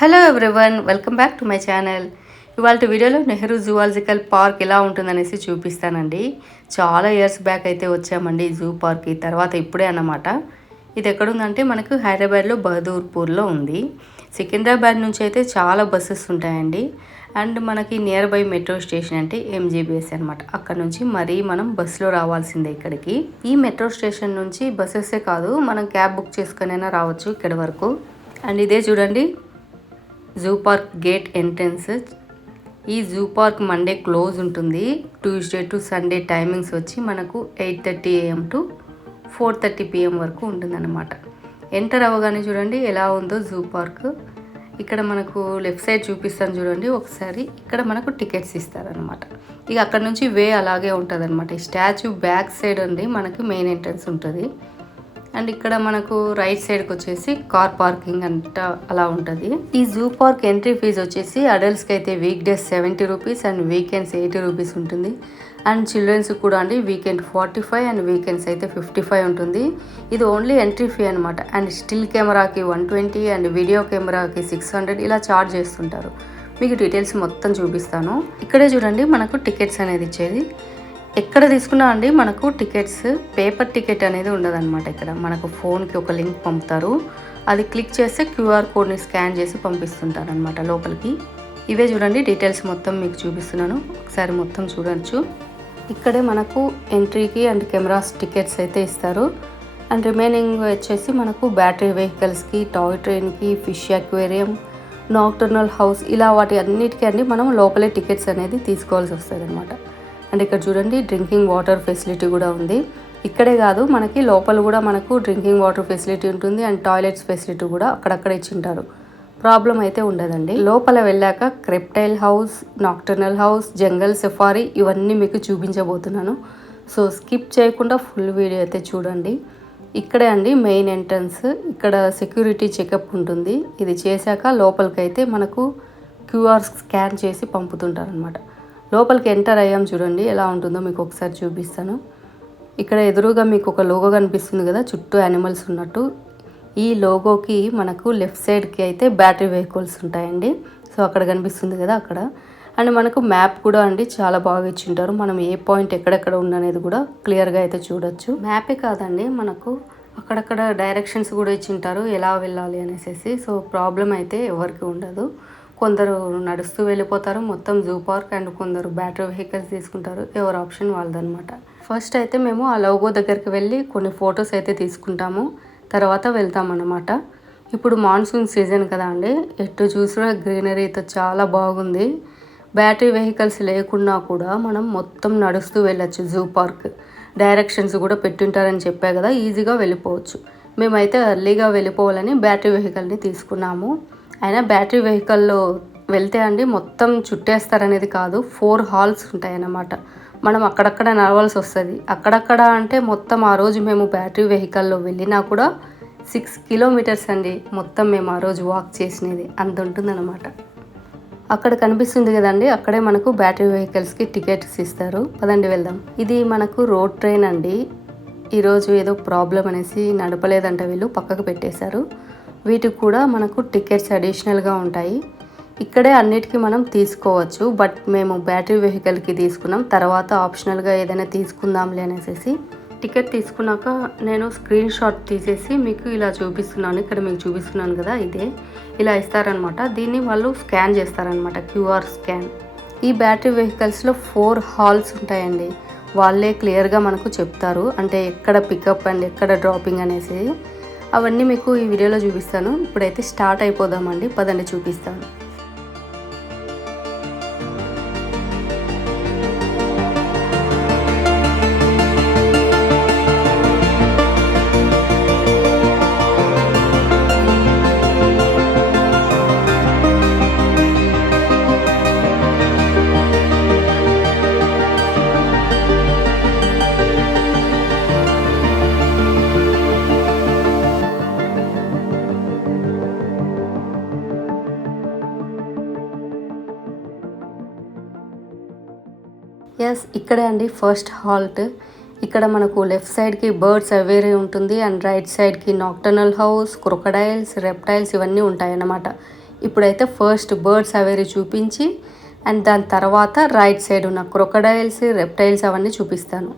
Hello everyone, welcome back to my channel. ఇవాళ వీడియోలో Nehru zoological park ఎలా ఉంటుందనేసి చూపిస్తానండి. చాలా ఇయర్స్ బ్యాక్ అయితే వచ్చామండి జూ పార్క్కి, తర్వాత ఇప్పుడే అన్నమాట. ఇది ఎక్కడుందంటే మనకు హైదరాబాద్లో బహదూర్పూర్లో ఉంది. సికింద్రాబాద్ నుంచి అయితే చాలా బస్సెస్ ఉంటాయండి. అండ్ మనకి నియర్ బై మెట్రో స్టేషన్ అంటే ఎంజీబీఎస్ అనమాట. అక్కడ నుంచి మరీ మనం బస్సులో రావాల్సిందే ఇక్కడికి. ఈ మెట్రో స్టేషన్ నుంచి బస్సెసే కాదు, మనం క్యాబ్ బుక్ చేసుకునైనా రావచ్చు ఇక్కడ వరకు. అండ్ ఇదే చూడండి జూ పార్క్ గేట్ ఎంట్రన్స్. ఈ జూ పార్క్ మండే క్లోజ్ ఉంటుంది. ట్యూస్డే టు సండే టైమింగ్స్ వచ్చి మనకు 8:30 AM టు 4:30 PM వరకు ఉంటుందన్నమాట. ఎంటర్ అవ్వగానే చూడండి ఎలా ఉందో జూ పార్క్. ఇక్కడ మనకు లెఫ్ట్ సైడ్ చూపిస్తాను చూడండి ఒకసారి. ఇక్కడ మనకు టికెట్స్ ఇస్తారనమాట. ఇక అక్కడ నుంచి వే అలాగే ఉంటుంది అనమాట. ఈ స్టాచ్యూ బ్యాక్ సైడ్ అండి మనకి మెయిన్ ఎంట్రన్స్ ఉంటుంది. అండ్ ఇక్కడ మనకు రైట్ సైడ్కి వచ్చేసి కార్ పార్కింగ్ అంట అలా ఉంటుంది. ఈ జూ పార్క్ ఎంట్రీ ఫీజు వచ్చేసి అడల్ట్స్కి అయితే week days 70 rupees and weekends 80 rupees ఉంటుంది. అండ్ చిల్డ్రన్స్ కూడా అండి వీకెండ్ 45 అండ్ వీకెండ్స్ అయితే 55 ఉంటుంది. ఇది ఓన్లీ ఎంట్రీ ఫీ అనమాట. అండ్ స్టిల్ కెమెరాకి 120 అండ్ వీడియో కెమెరాకి 600 ఇలా ఛార్జ్ చేస్తుంటారు. మీకు డీటెయిల్స్ మొత్తం చూపిస్తాను. ఇక్కడే చూడండి మనకు టికెట్స్ అనేది ఇచ్చేది. ఎక్కడ తీసుకున్నా అండి మనకు టికెట్స్ పేపర్ టికెట్ అనేది ఉండదన్నమాట. ఇక్కడ మనకు ఫోన్కి ఒక లింక్ పంపుతారు. అది క్లిక్ చేస్తే క్యూఆర్ కోడ్ని స్కాన్ చేసి పంపిస్తుంటారు అనమాట లోపలికి. ఇవే చూడండి డీటెయిల్స్ మొత్తం మీకు చూపిస్తున్నాను, ఒకసారి మొత్తం చూడొచ్చు. ఇక్కడే మనకు ఎంట్రీకి అండ్ కెమెరాస్ టికెట్స్ అయితే ఇస్తారు. అండ్ రిమైనింగ్ వచ్చేసి మనకు బ్యాటరీ వెహికల్స్కి, టాయ్ ట్రైన్కి, ఫిష్ అక్వేరియం, నాక్టర్నల్ హౌస్ ఇలా వాటి అన్నిటికీ అండి మనం లోపలే టికెట్స్ అనేది తీసుకోవాల్సి వస్తుంది అనమాట. అండ్ ఇక్కడ చూడండి డ్రింకింగ్ వాటర్ ఫెసిలిటీ కూడా ఉంది. ఇక్కడే కాదు మనకి లోపల కూడా మనకు డ్రింకింగ్ వాటర్ ఫెసిలిటీ ఉంటుంది. అండ్ టాయిలెట్స్ ఫెసిలిటీ కూడా అక్కడక్కడ ఇచ్చింటారు. ప్రాబ్లం అయితే ఉండదండి. లోపల వెళ్ళాక reptile house, nocturnal house, jungle safari ఇవన్నీ మీకు చూపించబోతున్నాను. సో స్కిప్ చేయకుండా ఫుల్ వీడియో అయితే చూడండి. ఇక్కడే అండి మెయిన్ ఎంట్రన్స్. ఇక్కడ సెక్యూరిటీ చెకప్ ఉంటుంది. ఇది చేశాక లోపలికైతే మనకు క్యూఆర్ స్కాన్ చేసి పంపుతుంటారు అనమాట. లోపలికి ఎంటర్ అయ్యాం చూడండి ఎలా ఉంటుందో మీకు ఒకసారి చూపిస్తాను. ఇక్కడ ఎదురుగా మీకు ఒక లోగో కనిపిస్తుంది కదా, చుట్టూ యానిమల్స్ ఉన్నట్టు. ఈ లోగోకి మనకు లెఫ్ట్ సైడ్కి అయితే బ్యాటరీ వెహికల్స్ ఉంటాయండి. సో అక్కడ కనిపిస్తుంది కదా అక్కడ. అండ్ మనకు మ్యాప్ కూడా అండి చాలా బాగా ఇచ్చింటారు. మనం ఏ పాయింట్ ఎక్కడెక్కడ ఉందనేది కూడా క్లియర్గా అయితే చూడొచ్చు. మ్యాపే కాదండి మనకు అక్కడక్కడ డైరెక్షన్స్ కూడా ఇచ్చింటారు ఎలా వెళ్ళాలి అనేసి. సో ప్రాబ్లం అయితే ఎవరికి ఉండదు. కొందరు నడుస్తూ వెళ్ళిపోతారు మొత్తం జూ పార్క్, అండ్ కొందరు బ్యాటరీ వెహికల్స్ తీసుకుంటారు. ఎవరి ఆప్షన్ వాళ్ళదనమాట. ఫస్ట్ అయితే మేము ఆ లోగో దగ్గరికి వెళ్ళి కొన్ని ఫొటోస్ అయితే తీసుకుంటాము, తర్వాత వెళ్తామన్నమాట. ఇప్పుడు మాన్సూన్ సీజన్ కదా అండి, ఎటు చూసినా గ్రీనరీతో చాలా బాగుంది. బ్యాటరీ వెహికల్స్ లేకున్నా కూడా మనం మొత్తం నడుస్తూ వెళ్ళొచ్చు. జూ పార్క్ డైరెక్షన్స్ కూడా పెట్టింటారని చెప్పా కదా, ఈజీగా వెళ్ళిపోవచ్చు. మేమైతే ఎర్లీగా వెళ్ళిపోవాలని బ్యాటరీ వెహికల్ని తీసుకున్నాము. అయినా బ్యాటరీ వెహికల్లో వెళ్తే అండి మొత్తం చుట్టేస్తారనేది కాదు, 4 హాల్స్ ఉంటాయన్నమాట. మనం అక్కడక్కడ నడవాల్సి వస్తుంది. అక్కడక్కడ అంటే మొత్తం ఆ రోజు మేము బ్యాటరీ వెహికల్లో వెళ్ళినా కూడా 6 కిలోమీటర్స్ అండి మొత్తం మేము ఆ రోజు వాక్ చేసినది, అంత ఉంటుందన్నమాట. అక్కడ కనిపిస్తుంది కదండి, అక్కడే మనకు బ్యాటరీ వెహికల్స్కి టికెట్స్ ఇస్తారు. పదండి వెళ్దాం. ఇది మనకు రోడ్ ట్రైన్ అండి. ఈరోజు ఏదో ప్రాబ్లం అనేసి నడపలేదంట, వీళ్ళు పక్కకు పెట్టేశారు. వీటికి కూడా మనకు టికెట్స్ అడిషనల్గా ఉంటాయి. ఇక్కడే అన్నిటికీ మనం తీసుకోవచ్చు, బట్ మేము బ్యాటరీ వెహికల్కి తీసుకున్నాం. తర్వాత ఆప్షనల్గా ఏదైనా తీసుకుందాంలే అనేసి టికెట్ తీసుకున్నాక నేను స్క్రీన్ షాట్ తీసేసి మీకు ఇలా చూపిస్తున్నాను. ఇక్కడ మీకు చూపిస్తున్నాను కదా, ఇదే ఇలా ఇస్తారనమాట. దీన్ని వాళ్ళు స్కాన్ చేస్తారనమాట, క్యూఆర్ స్కాన్. ఈ బ్యాటరీ వెహికల్స్లో 4 హాల్స్ ఉంటాయండి. వాళ్ళే క్లియర్గా మనకు చెప్తారు, అంటే ఎక్కడ పికప్ అండ్ ఎక్కడ డ్రాపింగ్ అనేసి. అవన్నీ మీకు ఈ వీడియోలో చూపిస్తాను. ఇప్పుడైతే స్టార్ట్ అయిపోదామండి, పదండి చూపిస్తాను. ఎస్, ఇక్కడే అండి ఫస్ట్ హాల్ట్. ఇక్కడ మనకు లెఫ్ట్ సైడ్కి బర్డ్స్ అవేరీ ఉంటుంది, అండ్ రైట్ సైడ్కి నాక్టర్నల్ హౌస్, క్రొకడైల్స్, రెప్టైల్స్ ఇవన్నీ ఉంటాయన్నమాట. ఇప్పుడైతే ఫస్ట్ బర్డ్స్ అవేరి చూపించి అండ్ దాని తర్వాత రైట్ సైడ్ ఉన్న క్రొకడైల్స్, రెప్టైల్స్ అవన్నీ చూపిస్తాను.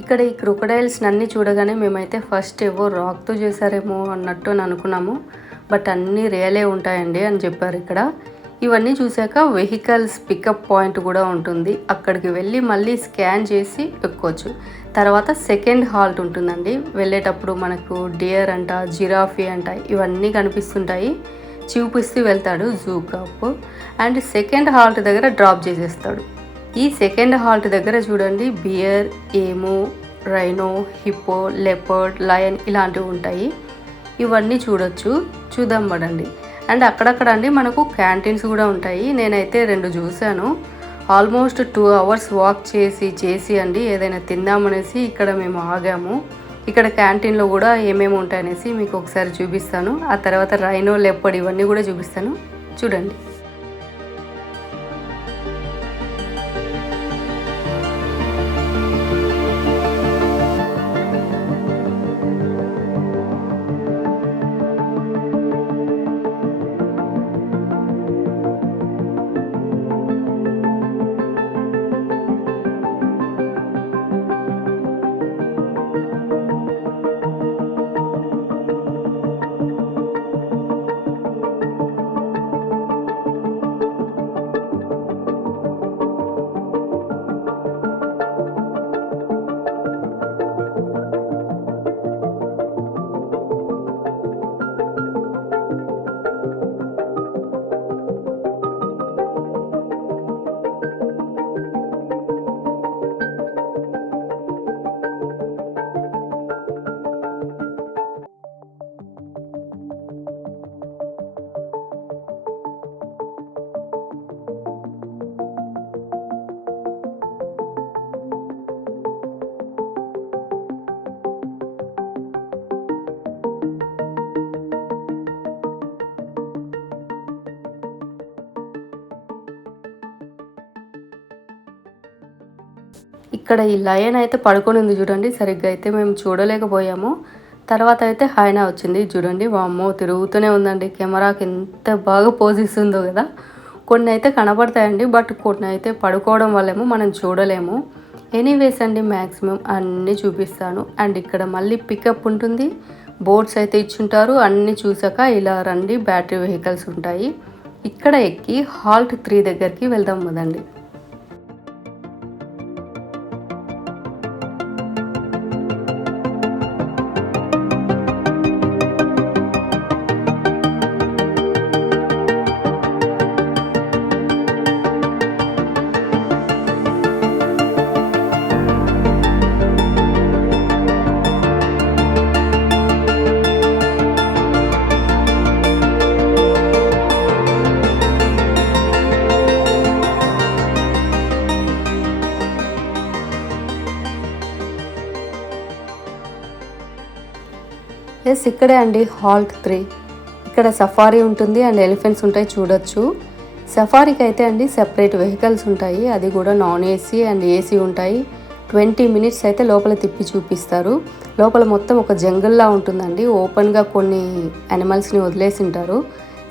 ఇక్కడ ఈ క్రొకడైల్స్ అన్నీ చూడగానే మేమైతే ఫస్ట్ ఏవో రాక్తో చేశారేమో అన్నట్టు అని అనుకున్నాము. బట్ అన్నీ రియలే ఉంటాయండి అని చెప్పారు ఇక్కడ. ఇవన్నీ చూశాక వెహికల్స్ పికప్ పాయింట్ కూడా ఉంటుంది. అక్కడికి వెళ్ళి మళ్ళీ స్కాన్ చేసి ఎక్కొచ్చు. తర్వాత సెకండ్ హాల్ట్ ఉంటుందండి. వెళ్ళేటప్పుడు మనకు డియర్ అంట, జిరాఫీ అంట ఇవన్నీ కనిపిస్తుంటాయి. చూపిస్తూ వెళ్తాడు జూ కాప్. అండ్ సెకండ్ హాల్ట్ దగ్గర డ్రాప్ చేసేస్తాడు. ఈ సెకండ్ హాల్ట్ దగ్గర చూడండి బియర్, ఏము, రైనో, హిప్పో, లెపర్డ్, లయన్ ఇలాంటివి ఉంటాయి. ఇవన్నీ చూడొచ్చు. చూద్దాం పడండి. అండ్ అక్కడక్కడ అండి మనకు క్యాంటీన్స్ కూడా ఉంటాయి. నేనైతే 2 చూశాను. ఆల్మోస్ట్ 2 అవర్స్ వాక్ చేసి అండి ఏదైనా తిందామనేసి ఇక్కడ మేము ఆగాము. ఇక్కడ క్యాంటీన్లో కూడా ఏమేమి ఉంటాయనేసి మీకు ఒకసారి చూపిస్తాను. ఆ తర్వాత రైనో, లెపర్డ్ ఇవన్నీ కూడా చూపిస్తాను. చూడండి. ఇక్కడ ఈ లయన్ అయితే పడుకొని ఉంది చూడండి. సరిగ్గా అయితే మేము చూడలేకపోయాము. తర్వాత అయితే హైనా వచ్చింది చూడండి. వామ్మో తిరుగుతూనే ఉందండి. కెమెరాకి ఎంత బాగా పోజ్ ఇస్తుందో కదా. కొన్ని అయితే కనబడతాయండి. బట్ కొన్ని అయితే పడుకోవడం వల్లేమో మనం చూడలేము. ఎనీవేస్ అండి మ్యాక్సిమం అన్నీ చూపిస్తాను. అండ్ ఇక్కడ మళ్ళీ పికప్ ఉంటుంది. బోర్డ్స్ అయితే ఇచ్చుంటారు. అన్నీ చూసాక ఇలా రండి, బ్యాటరీ వెహికల్స్ ఉంటాయి. ఇక్కడ ఎక్కి హాల్ట్ 3 దగ్గరికి వెళ్దాం కదండి. ఎస్ ఇక్కడే అండి హాల్ట్ 3. ఇక్కడ సఫారీ ఉంటుంది అండ్ ఎలిఫెంట్స్ ఉంటాయి చూడొచ్చు. సఫారీకి అయితే అండి సెపరేట్ వెహికల్స్ ఉంటాయి. అది కూడా నాన్ ఏసీ అండ్ ఏసీ ఉంటాయి. 20 మినిట్స్ అయితే లోపల తిప్పి చూపిస్తారు. లోపల మొత్తం ఒక జంగల్లా ఉంటుందండి. ఓపెన్గా కొన్ని యానిమల్స్ని వదిలేసి ఉంటారు.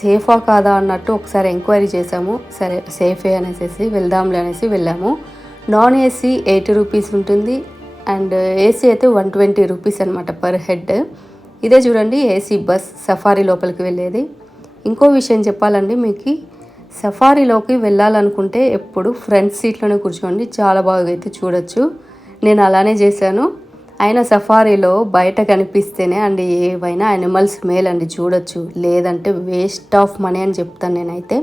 సేఫా కాదా అన్నట్టు ఒకసారి ఎంక్వైరీ చేసాము. సరే సేఫే అనేసి వెళ్దాంలే అనేసి వెళ్ళాము. నాన్ ఏసీ 80 రూపీస్ ఉంటుంది అండ్ ఏసీ అయితే 120 రూపీస్ అనమాట పర్ హెడ్. ఇదే చూడండి ఏసీ బస్ సఫారీ లోపలికి వెళ్ళేది. ఇంకో విషయం చెప్పాలండి మీకు, సఫారీలోకి వెళ్ళాలనుకుంటే ఎప్పుడు ఫ్రంట్ సీట్లోనే కూర్చోండి. చాలా బాగా అయితే చూడొచ్చు. నేను అలానే చేశాను. అయినా సఫారీలో బయట కనిపిస్తేనే అండి ఏవైనా యానిమల్స్ మేల్ అండి చూడొచ్చు. లేదంటే వేస్ట్ ఆఫ్ మనీ అని చెప్తాను నేనైతే.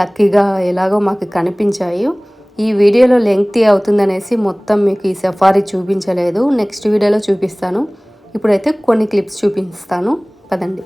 లక్కీగా ఎలాగో మాకు కనిపించాయి. ఈ వీడియోలో లెంగ్తీ అవుతుందనేసి మొత్తం మీకు ఈ సఫారీ చూపించలేదు. నెక్స్ట్ వీడియోలో చూపిస్తాను. ఇప్పుడైతే కొన్ని క్లిప్స్ చూపిస్తాను పదండి.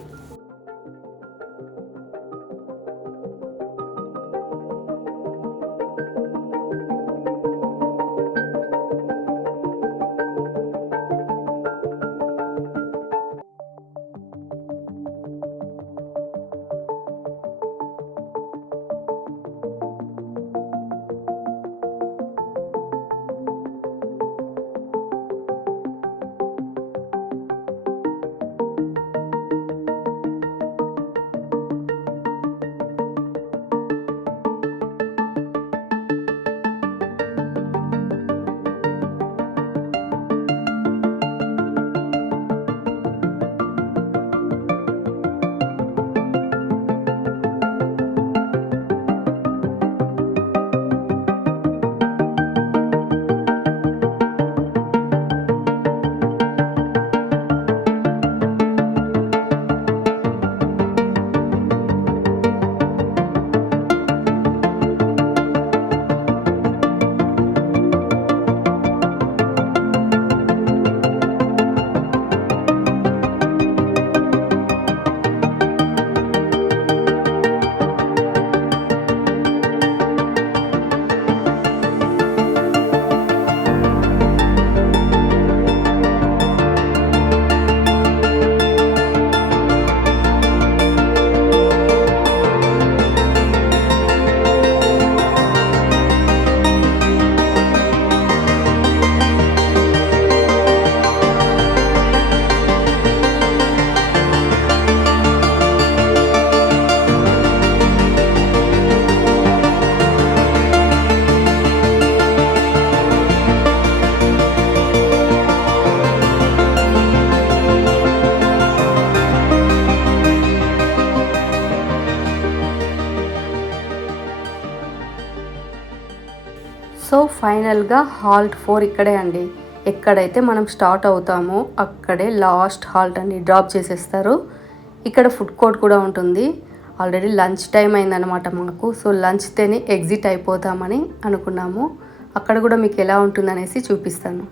ఫైనల్గా హాల్ట్ 4 ఇక్కడే అండి. ఎక్కడైతే మనం స్టార్ట్ అవుతామో అక్కడే లాస్ట్ హాల్ట్ అండి, డ్రాప్ చేసేస్తారు. ఇక్కడ ఫుడ్ కోర్ట్ కూడా ఉంటుంది. ఆల్రెడీ లంచ్ టైం అయిందనమాట మాకు. సో లంచ్ తిని ఎగ్జిట్ అయిపోతామని అనుకున్నాము. అక్కడ కూడా మీకు ఎలా ఉంటుందనేసి చూపిస్తాను.